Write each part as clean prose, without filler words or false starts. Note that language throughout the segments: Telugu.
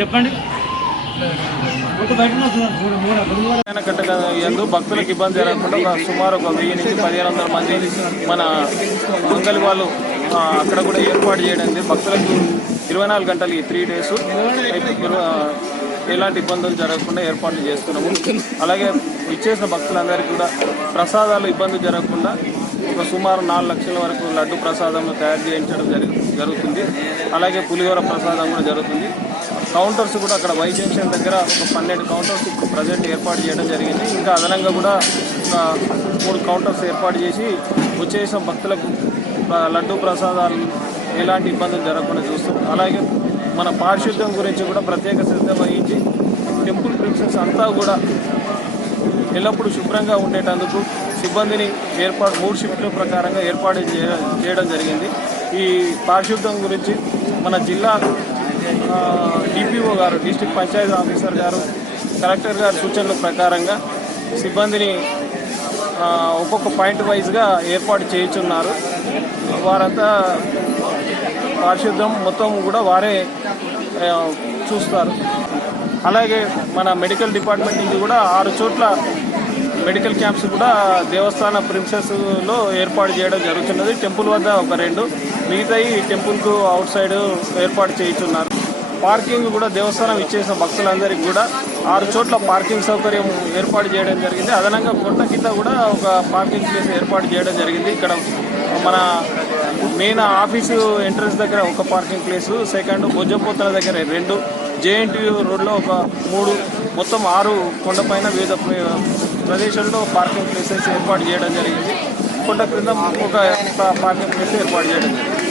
చెప్పండి. ఎందు భక్తులకు ఇబ్బంది జరగకుండా సుమారు ఒక 1000 నుంచి 1500 మంది మన మంగళి వాళ్ళు అక్కడ కూడా ఏర్పాటు చేయడం భక్తులకు 24 గంటలు ఈ 3 days ఎలాంటి ఇబ్బందులు జరగకుండా ఏర్పాట్లు చేస్తున్నాము. అలాగే ఇచ్చేసిన భక్తులందరికీ కూడా ప్రసాదాలు ఇబ్బందులు జరగకుండా ఒక సుమారు 4 లక్షల వరకు లడ్డు ప్రసాదం తయారు చేయించడం జరుగుతుంది. అలాగే పులిహోర ప్రసాదం కూడా జరుగుతుంది. కౌంటర్స్ కూడా అక్కడ వై జంక్షన్ దగ్గర ఒక 12 కౌంటర్స్ ఇప్పుడు ప్రజెంట్ ఏర్పాటు చేయడం జరిగింది. ఇంకా అదనంగా కూడా ఒక 3 కౌంటర్స్ ఏర్పాటు చేసి వచ్చేసిన భక్తులకు లడ్డు ప్రసాదాలు ఎలాంటి ఇబ్బందులు జరగకుండా చూస్తాం. అలాగే మన పారిశుద్ధ్యం గురించి కూడా ప్రత్యేక శ్రద్ధ వహించి టెంపుల్ ప్రిన్సెస్ అంతా కూడా ఎల్లప్పుడూ శుభ్రంగా ఉండేటందుకు సిబ్బందిని 3 షిఫ్ట్ల ప్రకారంగా ఏర్పాటు చేయడం జరిగింది. ఈ పారిశుద్ధ్యం గురించి మన జిల్లా డిపిఓ గారు, డిస్ట్రిక్ట్ పంచాయతీ ఆఫీసర్ గారు, కలెక్టర్ గారి సూచనల ప్రకారంగా సిబ్బందిని ఒక్కొక్క పాయింట్ వైజ్గా ఏర్పాటు చేయించున్నారు. వారంతా పారిశుద్ధ్యం మొత్తం కూడా వారే చూస్తారు. అలాగే మన మెడికల్ డిపార్ట్మెంట్ నుంచి కూడా 6 చోట్ల మెడికల్ క్యాంప్స్ కూడా దేవస్థాన ప్రిన్సెస్లో ఏర్పాటు చేయడం జరుగుతున్నది. టెంపుల్ వద్ద ఒక 2, మిగతాయి టెంపుల్కు అవుట్ సైడ్ ఏర్పాటు చేయించున్నారు. పార్కింగ్ కూడా దేవస్థానం ఇచ్చేసిన భక్తులందరికీ కూడా 6 చోట్ల పార్కింగ్ సౌకర్యం ఏర్పాటు చేయడం జరిగింది. అదనంగా కొండ కింద కూడా ఒక పార్కింగ్ ప్లేస్ ఏర్పాటు చేయడం జరిగింది. ఇక్కడ మన మెయిన్ ఆఫీసు ఎంట్రన్స్ దగ్గర ఒక పార్కింగ్ ప్లేసు, సెకండ్ బొజ్జపోతల దగ్గర 2, జేఎన్టీయూ రోడ్లో ఒక 3, మొత్తం 6 కొండపైన వివిధ ప్రదేశాల్లో పార్కింగ్ ప్లేసెస్ ఏర్పాటు చేయడం జరిగింది. కొండ క్రింద ఒక పార్కింగ్ ప్లేస్ ఏర్పాటు చేయడం జరిగింది.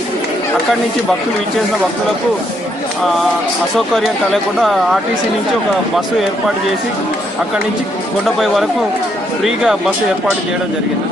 అక్కడి నుంచి భక్తులు ఇచ్చేసిన భక్తులకు అసౌకర్యం కలగకుండా ఆర్టీసీ నుంచి ఒక బస్సు ఏర్పాటు చేసి అక్కడి నుంచి కొండపై వరకు ఫ్రీగా బస్సు ఏర్పాటు చేయడం జరిగింది.